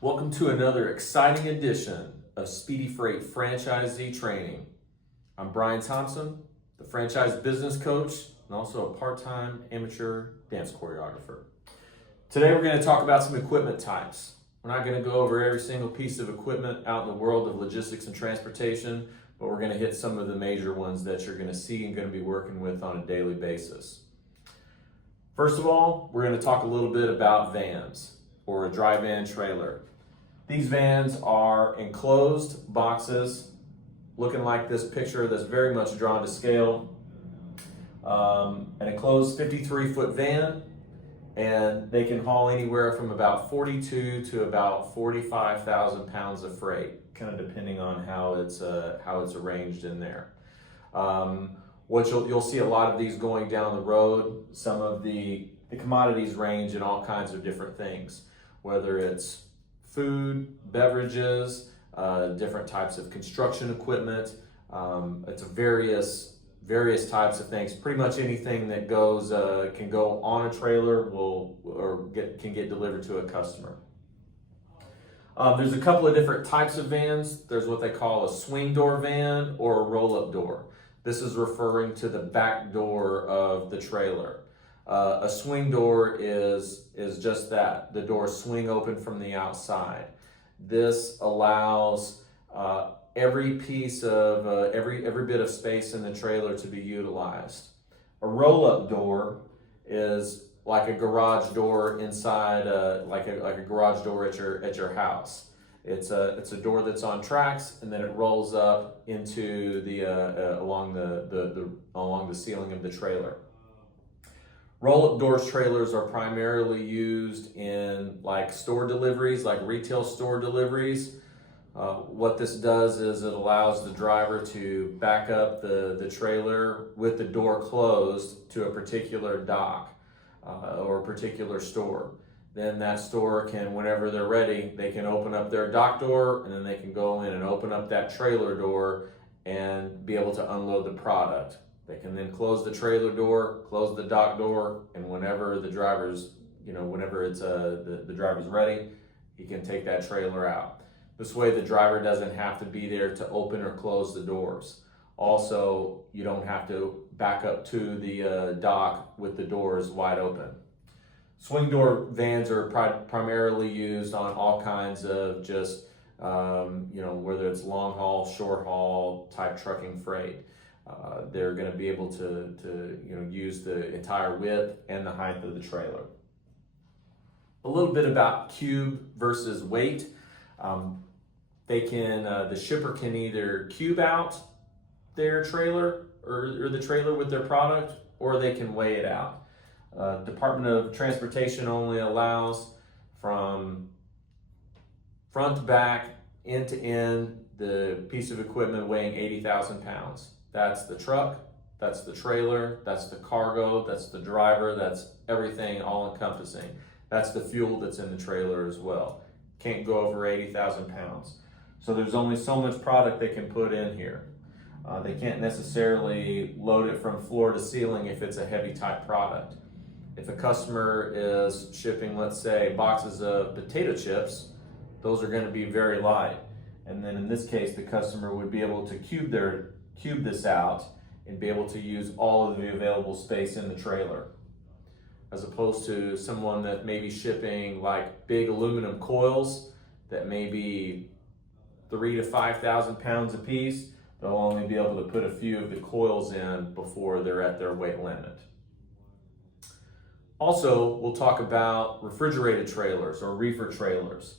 Welcome to another exciting edition of Speedy Freight Franchisee Training. I'm Brian Thompson, the franchise business coach and also a part-time amateur dance choreographer. Today we're going to talk about some equipment types. We're not going to go over every single piece of equipment out in the world of logistics and transportation, but we're going to hit some of the major ones that you're going to see and going to be working with on a daily basis. First of all, we're going to talk a little bit about vans or a dry van trailer. These vans are enclosed boxes looking like this picture that's very much drawn to scale. An enclosed 53-foot van, and they can haul anywhere from about 42 to about 45,000 pounds of freight, kind of depending on how it's arranged in there. You'll see a lot of these going down the road. Some of the commodities range in all kinds of different things, whether it's food, beverages, different types of construction equipment. It's various types of things. Pretty much anything that goes can go on a trailer can get delivered to a customer. There's a couple of different types of vans. There's what they call a swing door van or a roll-up door. This is referring to the back door of the trailer. A swing door is just that. The doors swing open from the outside. This allows every piece of every bit of space in the trailer to be utilized. A roll-up door is like a garage door inside, like a garage door at your house. It's a door that's on tracks, and then it rolls up into along the ceiling of the trailer. Roll-up doors trailers are primarily used in like store deliveries, like retail store deliveries. What this does is it allows the driver to back up the trailer with the door closed to a particular dock or a particular store. Then that store can, whenever they're ready, they can open up their dock door, and then they can go in and open up that trailer door and be able to unload the product. They can then close the trailer door, close the dock door, and whenever the driver's ready, he can take that trailer out. This way the driver doesn't have to be there to open or close the doors. Also, you don't have to back up to the dock with the doors wide open. Swing door vans are primarily used on all kinds of just, whether it's long haul, short haul type trucking freight. They're going to be able to use the entire width and the height of the trailer. A little bit about cube versus weight. The shipper can either cube out their trailer or the trailer with their product, or they can weigh it out. Department of Transportation only allows from front to back, end to end, the piece of equipment weighing 80,000 pounds. That's the truck, that's the trailer, that's the cargo, that's the driver, that's everything all encompassing. That's the fuel that's in the trailer as well. Can't go over 80,000 pounds. So there's only so much product they can put in here. They can't necessarily load it from floor to ceiling if it's a heavy type product. If a customer is shipping, let's say, boxes of potato chips, those are going to be very light. And then in this case, the customer would be able to cube this out and be able to use all of the available space in the trailer, as opposed to someone that may be shipping like big aluminum coils that may be 3,000 to 5,000 pounds a piece. They'll only be able to put a few of the coils in before they're at their weight limit. Also, we'll talk about refrigerated trailers or reefer trailers.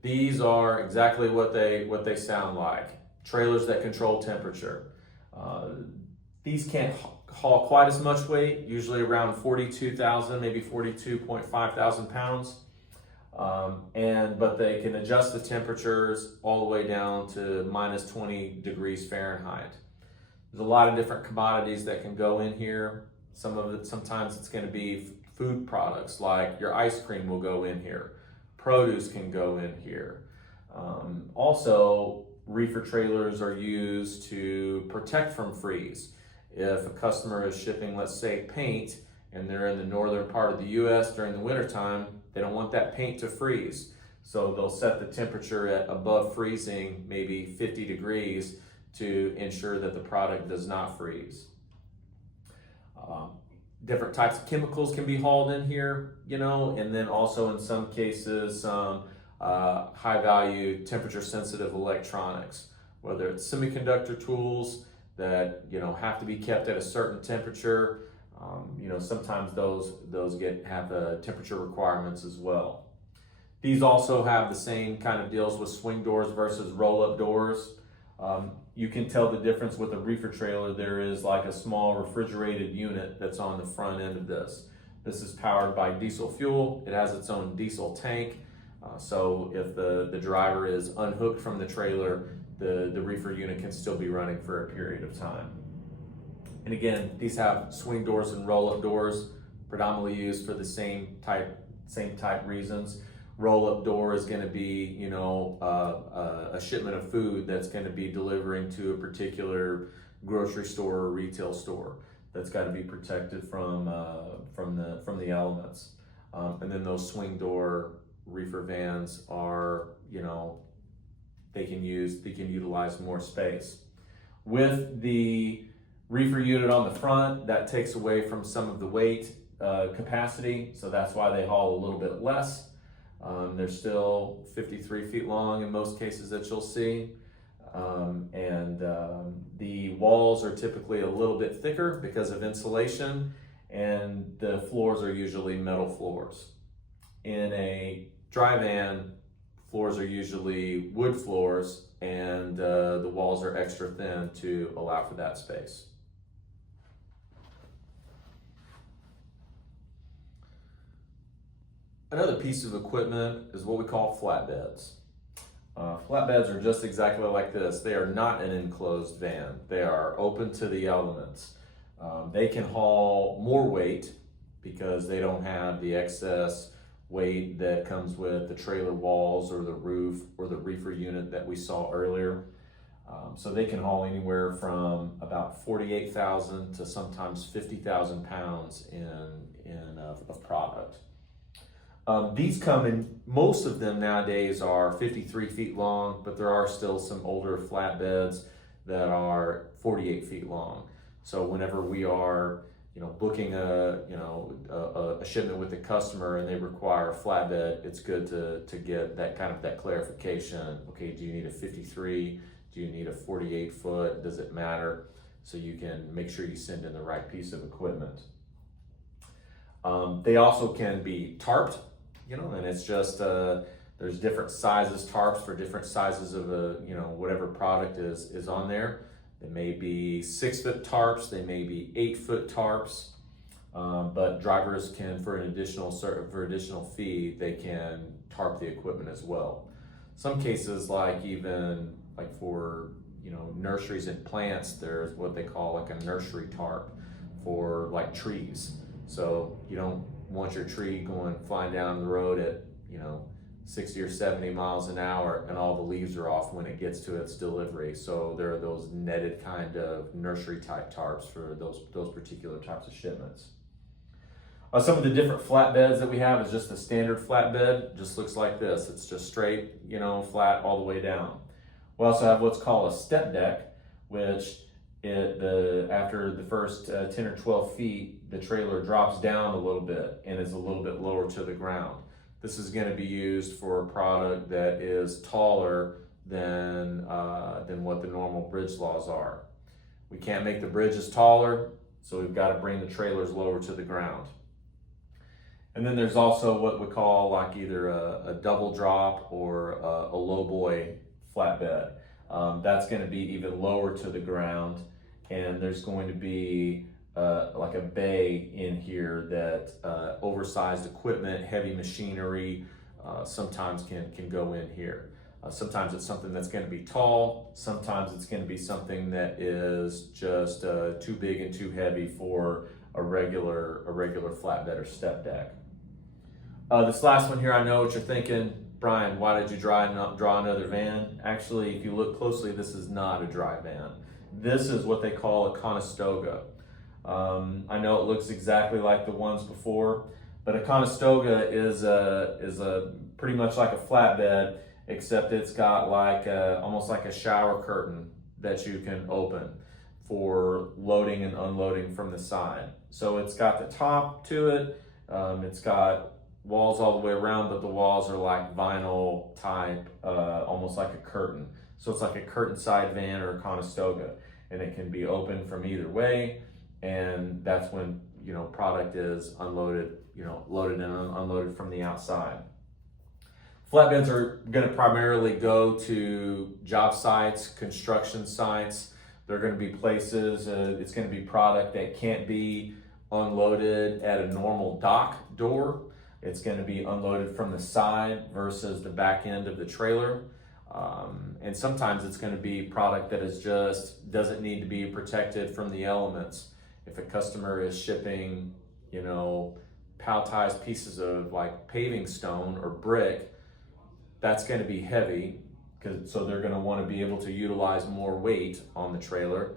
These are exactly what they sound like. Trailers that control temperature. These can't haul quite as much weight, usually around 42,000, maybe 42.5 thousand pounds. But they can adjust the temperatures all the way down to minus 20 degrees Fahrenheit. There's a lot of different commodities that can go in here. Sometimes it's going to be food products, like your ice cream will go in here. Produce can go in here. Also, reefer trailers are used to protect from freeze. If a customer is shipping, let's say, paint, and they're in the northern part of the U.S. during the wintertime, they don't want that paint to freeze. So they'll set the temperature at above freezing, maybe 50 degrees, to ensure that the product does not freeze. Different types of chemicals can be hauled in here, and then also in some cases, some high value temperature sensitive electronics, whether it's semiconductor tools that, have to be kept at a certain temperature. Sometimes those have temperature requirements as well. These also have the same kind of deals with swing doors versus roll-up doors. You can tell the difference with a reefer trailer. There is like a small refrigerated unit that's on the front end of this. This is powered by diesel fuel. It has its own diesel tank. So if the driver is unhooked from the trailer, the reefer unit can still be running for a period of time. And again, these have swing doors and roll-up doors, predominantly used for the same type reasons. Roll-up door is going to be, a shipment of food that's going to be delivering to a particular grocery store or retail store that's got to be protected from the elements. And then those swing door reefer vans are, they can utilize more space. With the reefer unit on the front, that takes away from some of the weight capacity, so that's why they haul a little bit less. They're still 53 feet long in most cases that you'll see. The walls are typically a little bit thicker because of insulation, and the floors are usually metal floors. In a dry van, floors are usually wood floors, and the walls are extra thin to allow for that space. Another piece of equipment is what we call flatbeds. Flatbeds are just exactly like this. They are not an enclosed van. They are open to the elements. They can haul more weight because they don't have the excess weight that comes with the trailer walls or the roof or the reefer unit that we saw earlier. So they can haul anywhere from about 48,000 to sometimes 50,000 pounds of product. These come in, most of them nowadays are 53 feet long, but there are still some older flatbeds that are 48 feet long. So whenever we are, booking a shipment with the customer and they require a flatbed, it's good to get that clarification. Okay, do you need a 53? Do you need a 48 foot? Does it matter? So you can make sure you send in the right piece of equipment. They also can be tarped. And it's just, there's different sizes tarps for different sizes of whatever product is on there. They may be 6-foot tarps, they may be 8-foot tarps, but drivers can, for additional fee, they can tarp the equipment as well. Some cases, even for, nurseries and plants, there's what they call like a nursery tarp for like trees. So you don't want your tree going flying down the road at 60 or 70 miles an hour and all the leaves are off when it gets to its delivery. So there are those netted kind of nursery type tarps for those particular types of shipments. Some of the different flatbeds that we have is just a standard flatbed. Just looks like this. It's just straight, flat all the way down. We also have what's called a step deck, which after the first 10 or 12 feet, the trailer drops down a little bit and is a little bit lower to the ground. This is going to be used for a product that is taller than what the normal bridge laws are. We can't make the bridges taller, so we've got to bring the trailers lower to the ground. And then there's also what we call like either a double drop or a lowboy flatbed. That's going to be even lower to the ground, and there's going to be like a bay in here that oversized equipment, heavy machinery, sometimes can go in here. Sometimes it's something that's going to be tall. Sometimes it's going to be something that is just too big and too heavy for a regular flatbed or step deck. This last one here, I know what you're thinking, Brian, why did you draw another van? Actually, if you look closely, this is not a dry van. This is what they call a Conestoga. I know it looks exactly like the ones before, but a Conestoga is a pretty much like a flatbed, except it's got like almost like a shower curtain that you can open for loading and unloading from the side. So it's got the top to it. It's got walls all the way around, but the walls are like vinyl type, almost like a curtain. So it's like a curtain side van or a Conestoga, and it can be open from either way. And that's when, you know, product is unloaded, you know, loaded and unloaded from the outside. Flatbeds are going to primarily go to job sites, construction sites. They're going to be places, it's going to be product that can't be unloaded at a normal dock door. It's going to be unloaded from the side versus the back end of the trailer. And sometimes it's going to be product that is just doesn't need to be protected from the elements. If a customer is shipping, you know, palletized pieces of like paving stone or brick, that's going to be heavy, so they're going to want to be able to utilize more weight on the trailer.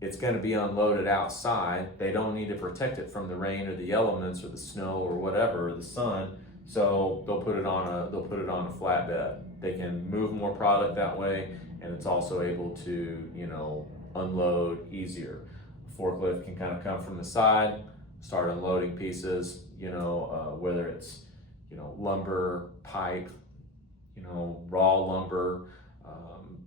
It's going to be unloaded outside. They don't need to protect it from the rain or the elements or the snow or whatever, or the sun. So they'll put it on a flatbed. They can move more product that way, and it's also able to, you know, unload easier. Forklift can kind of come from the side, start unloading pieces, you know, whether it's, you know, lumber, pipe, you know, raw lumber,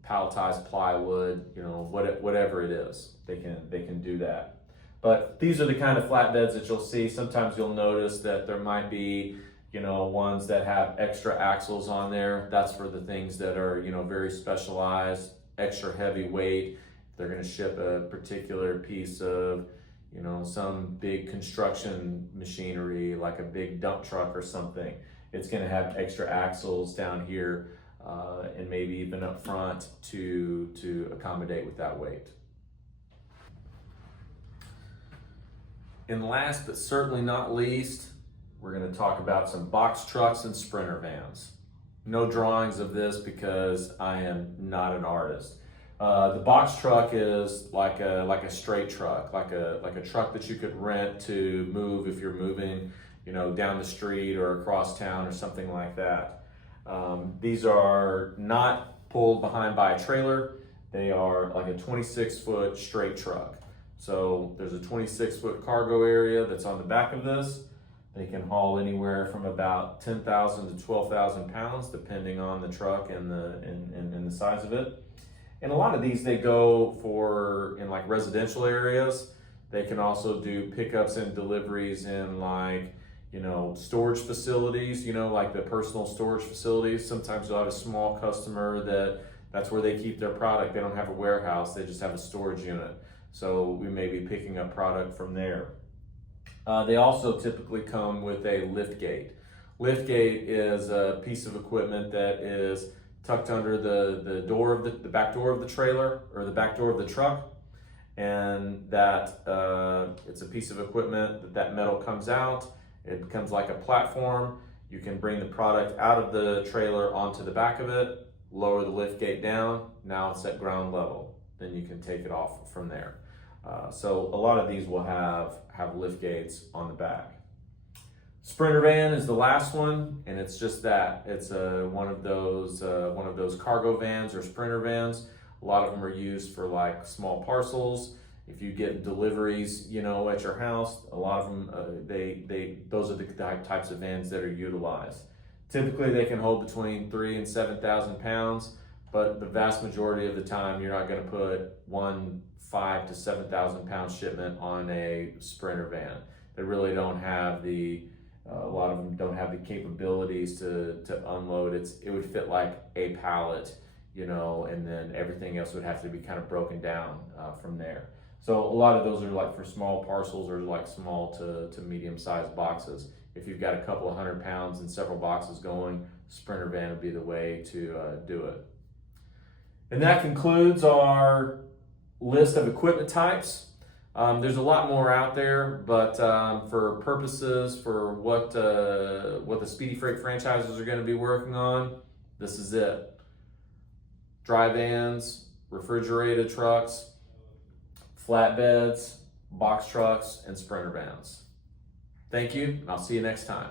palletized plywood, you know, whatever it is, they can do that. But these are the kind of flatbeds that you'll see. Sometimes you'll notice that there might be, you know, ones that have extra axles on there. That's for the things that are, you know, very specialized, extra heavy weight. They're going to ship a particular piece of, you know, some big construction machinery, like a big dump truck or something. It's going to have extra axles down here and maybe even up front to accommodate with that weight. And last but certainly not least, we're going to talk about some box trucks and sprinter vans. No drawings of this because I am not an artist. The box truck is like a straight truck, like a truck that you could rent to move if you're moving, you know, down the street or across town or something like that. These are not pulled behind by a trailer. They are like a 26-foot straight truck. So there's a 26-foot cargo area that's on the back of this. They can haul anywhere from about 10,000 to 12,000 pounds, depending on the truck and the size of it. And a lot of these, they go for in like residential areas. They can also do pickups and deliveries in like, you know, storage facilities, you know, like the personal storage facilities. Sometimes you'll have a small customer that's where they keep their product. They don't have a warehouse, they just have a storage unit. So we may be picking up product from there. They also typically come with a lift gate. Lift gate is a piece of equipment that is tucked under the door of the back door of the trailer or the back door of the truck, and that it's a piece of equipment that metal comes out. It becomes like a platform. You can bring the product out of the trailer onto the back of it, lower the lift gate down. Now it's at ground level. Then you can take it off from there. So a lot of these will have lift gates on the back. Sprinter van is the last one, and it's just that. It's one of those cargo vans or sprinter vans. A lot of them are used for like small parcels. If you get deliveries, you know, at your house, a lot of them, those are the types of vans that are utilized. Typically, they can hold between 3,000 and 7,000 pounds, but the vast majority of the time, you're not going to put one 5,000 to 7,000 pound shipment on a sprinter van. They really don't have a lot of them don't have the capabilities to unload. It would fit like a pallet, you know, and then everything else would have to be kind of broken down from there. So a lot of those are like for small parcels or like small to medium-sized boxes. If you've got a couple of 100 pounds and several boxes going, sprinter van would be the way to do it. And that concludes our list of equipment types. There's a lot more out there, but for purposes for what the Speedy Freight franchises are going to be working on, this is it. Dry vans, refrigerated trucks, flatbeds, box trucks, and sprinter vans. Thank you, and I'll see you next time.